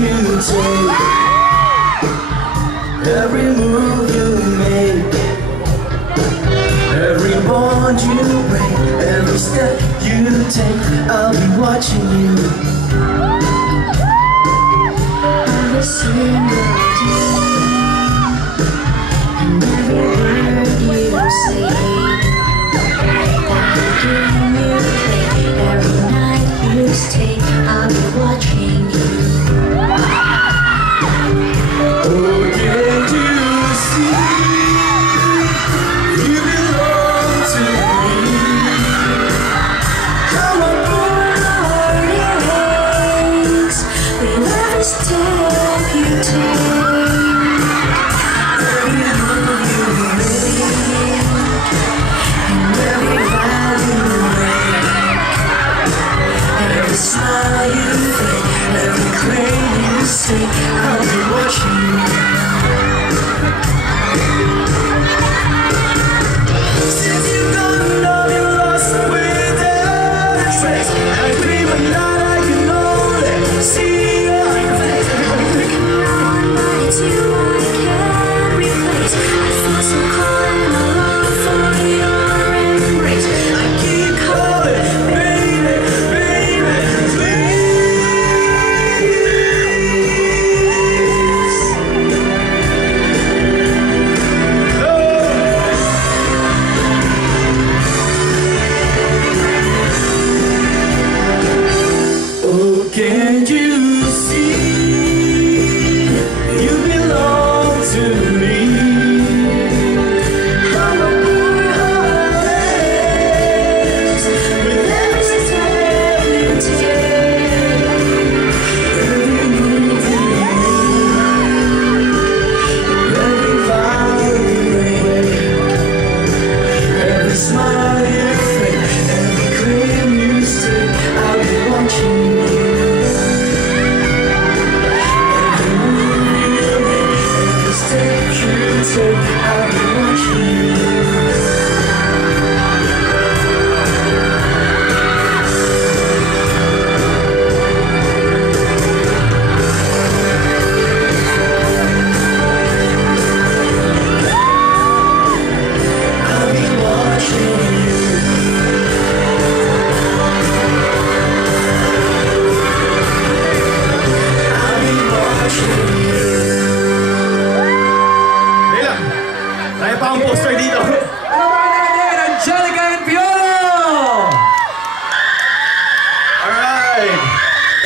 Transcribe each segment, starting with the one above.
you take, every move you make, every bond you break, every step you take, I'll be watching you. Every single day, and every word you say, every game you play, every night you stay, I'll be watching you. Oh, can't you see? You belong to me. Come on, put on your hands with every step you take, every move you make, and every vow you break, every smile you fake, every claim you say, I'll be watching you. Since you've gone, I've been lost without a trace. I dream at night, I can only see your face. It's you I can't replace. I feel so cold and I long for your embrace. I keep calling, baby, baby, please. Oh, can't you see? You belong to me. I'm a boy heartless with every step you take, every move you make, every vow you break, every smile you fake, every claim you stake, I'll be watching you. I'll be watching you. I'll be watching you. I'll be watching you. Kaya pa ang poster dito. Ano ba natin? Angelica and Piolo! Alright.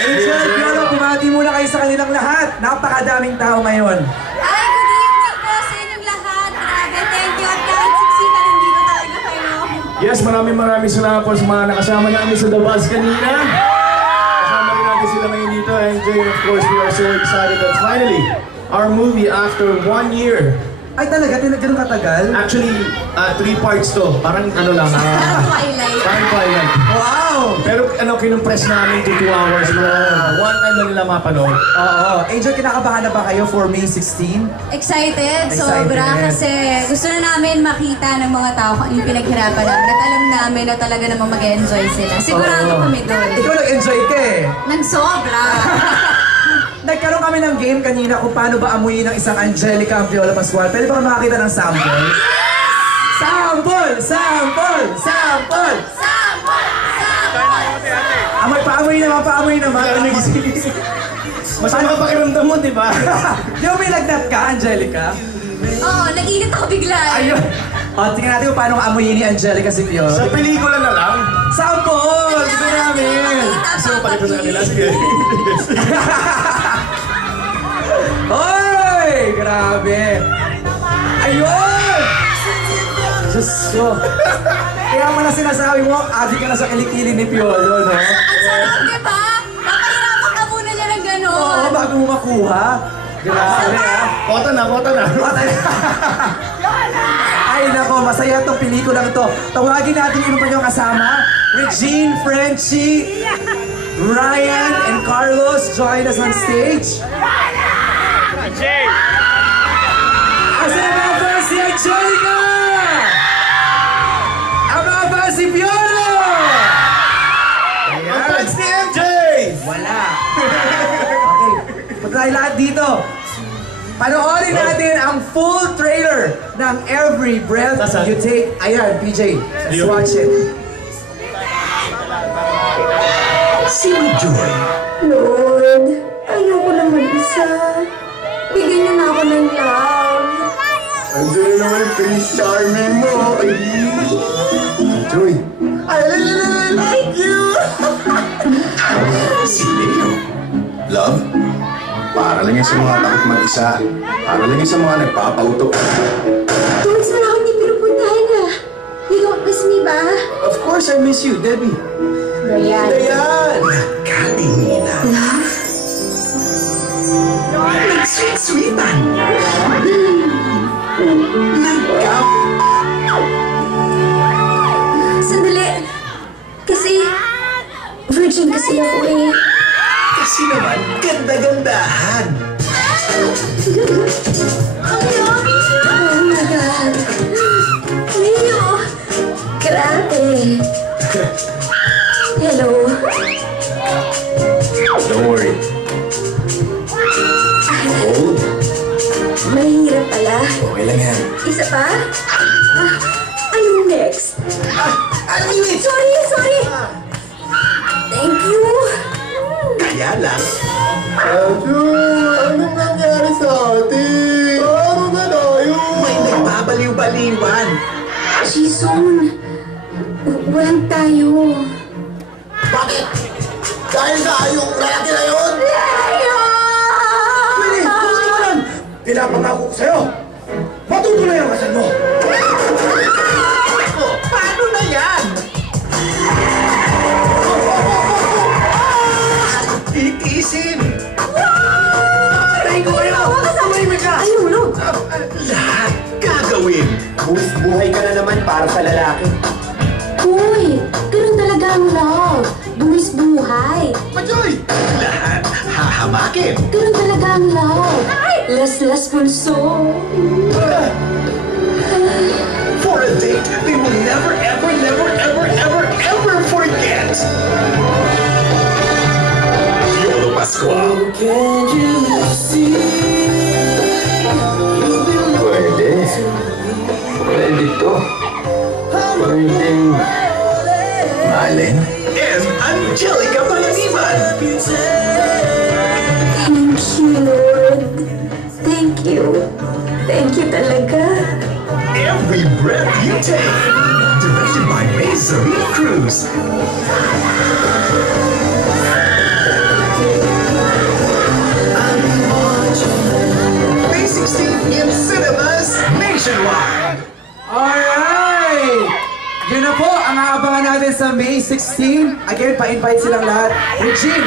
Angel and Piolo, bumati muna kayo sa kanilang lahat. Napakadaming tao ngayon. Ay, good evening po sa inyong lahat. Grabe, thank you. At kahit siksikan, nandito talaga kayo. Yes, maraming salamat po sa mga nakasama namin sa The Buzz kanina. Kasama rin natin sila ngayon dito. And of course, we are so excited that finally, our movie after 1 year. Ay talaga? Ganun katagal? Actually, 3 parts to. Parang ano lang. Parang Twilight. Parang Twilight. Wow! Pero kinumpress namin to 2 hours. One time na nila mapanood. Oo. Angel, kinakabahan na ba kayo for May 16? Excited, sobra. Kasi gusto na namin makita ng mga tao kung ano yung pinaghirapan namin. At alam namin na talaga namang mag-enjoy sila. Sigurado kami doon. Ikaw nag-enjoy ka eh. Nang sobra. Nagkaroon kami ng game kanina kung paano ba amuyin ng isang Angelica ang Piolo Pascual. Pwede ba makakita ng sample? Sample! Sample! Sample! Sample! Sample! Paamoy naman. Masama pakiramdam mo, di ba? Di ba may lagnat ka, Angelica? Oo, nag-init ako bigla. Ayun. O, tingnan natin kung paano amuyin ni Angelica si Piolo. Sa pelikula na lang. Sample! Gusto namin! Gusto mo pakita sa kanila? Sige. Hoy! Grabe! Ayun! Diyos ko! Kaya mo na sinasabi mo, adik ka na sa kilikili ni Piolo, no? Ang sarap, di ba? Papahirapan ka muna niya ng gano'n. Oo, bago mo makuha. Grabe, ha? Bota na. Ay, nako, masaya itong pelikulang ito. Tawagin natin yung iba niyong kasama. Regine, Frenchie, Ryan, and Carlos join us on stage. Asa na ba si Angelica? Aba ba si Piolo? Ang fans ni MJ! Wala. Okay, tayo lahat dito. Panoorin natin ang full trailer ng Every Breath Saan? You Take. Ayan, PJ. Let's watch it. Sino Joy? Lord, ayoko na mag-isa. Bigyan niyo na ako ng love. Andiyan na naman yung Prince Charming mo. Joy. I like you! Si Leo. Love? Para lang yan sa mga takot mag-isa. Para lang yan sa mga nagpapauto. 2 weeks na ako hindi pinupuntahan na. You don't miss me ba? Of course, I miss you, Debbie. Ryan. Ayan! Katinginan. Nagsweet-sweetan. Nagkap. Sandali. Kasi, virgin kasi ako eh. Kasi naman, ganda-gandahan. Oh my God. Leo. Grabe. Hello. Don't worry. Hold. Mahirap pala. Okay lang yan. Isa pa? Anong next? Ano yun? Sorry. Thank you. Kaya lang, Anong nangyari sa atin? Ano na tayo? may nagbabaliw-baliwan. Jason, walang tayo. Bakit? Dahil sa yung lalaki na yun? Leo! Pinapangako ko sa'yo. Matutuloy ang kasal mo. Paano na yan? Titisin. Tayo ko kayo. Tumahimik ka. Ayun, no. Lahat gagawin. Buhay ka na naman para sa lalaki. Uy, ganun talaga ang love. Buwis buhay. Majoy! Lahat hahamakin. Ganun talaga ang love. Las punso. For a date they will never, ever, never, ever, ever, ever forget. Yolo Pascual. Pwede. Pwede to. Pwedeng Malen and Angelica Panganiban. Thank you, Lord. Thank you. Thank you talaga. Every Breath You Take. Directed by May Zarina Cruz. May 16 in cinemas nationwide. Alright! Yun na po ang aabangan natin sa May 16. Again, pa-invite silang lahat. Regine!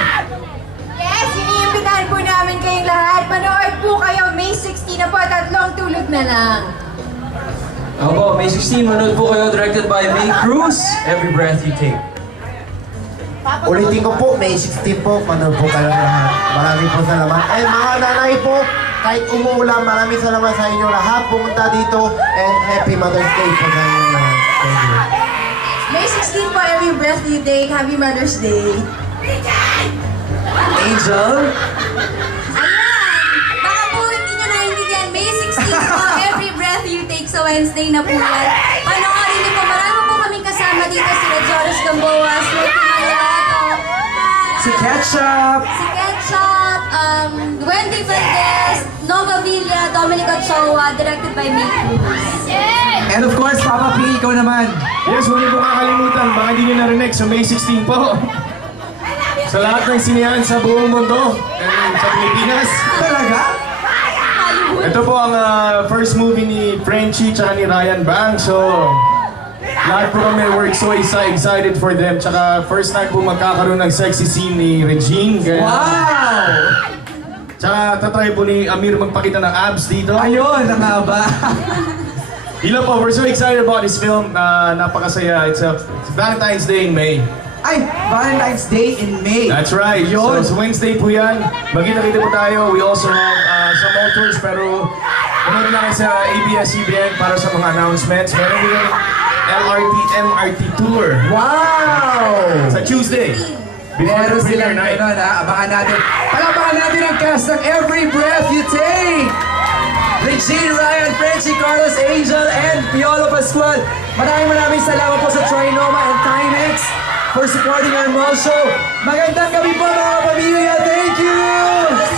Yes, iniimbitahan po namin kayong lahat. Manood po kayo May 16 na po, 3 tulog na lang. Opo, May 16, manood po kayo, directed by May Cruz, Every Breath You Take. Ulitin ko po, May 16 po, manood po kayo lahat. Maraming po salamat. And mga nanay po, kahit umuulan, maraming salamat sa inyo lahat. Pumunta dito and Happy Mother's Day po sa inyo lahat. Thank you. May 16 po, Every Breath You Take. Happy Mother's Day. Angel? Ayan! Baka po hindi nyo naintindihan. May 16 po, Every Breath You Take sa Wednesday na po yan. Panoorin niyo po, marami po kaming kasama dito. Sila Joris Gamboa, Smokey Malato, Si Ketchup! si Ketchup, Wendy Valdez, Nova Villa, Dominic Ochoa, directed by May Cruz. And of course, Papa P, ikaw naman. Yes, huwag niyo po kakalimutan. Baka hindi niyo narinig sa May 16 po. Sa lahat ng sinihan sa buong mundo and sa Pilipinas. Talaga? Ito po ang first movie ni Frenchie tsaka ni Ryan Bang. So, lahat po kami we're so excited for them. Tsaka first time po magkakaroon ng sexy scene ni Regine. Kaya, Wow! tsaka tatry po ni Amir magpakita ng abs dito. Ayun, ang haba. Hila po, we're so excited about this film. Napakasaya. It's Valentine's Day in May. Ay, Valentine's Day in May. That's right. Yun. So, Wednesday po yan. Magkita-kita po tayo. We also have some more tours, pero manood na kayo sa ABS-CBN para sa mga announcements. Meron din yung MRT tour Wow! sa Tuesday. before Meron the premiere silang night. ganun, ha? Abangan natin. Palapakan natin ang cast ng Every Breath You Take! Regine, Ryan, Frenchie, Carlos, Angel, and Piolo Pascual. Maraming salamat po sa Trinoma and Timex for supporting our mall show. Magandang gabi po mga kapamilya. Thank you!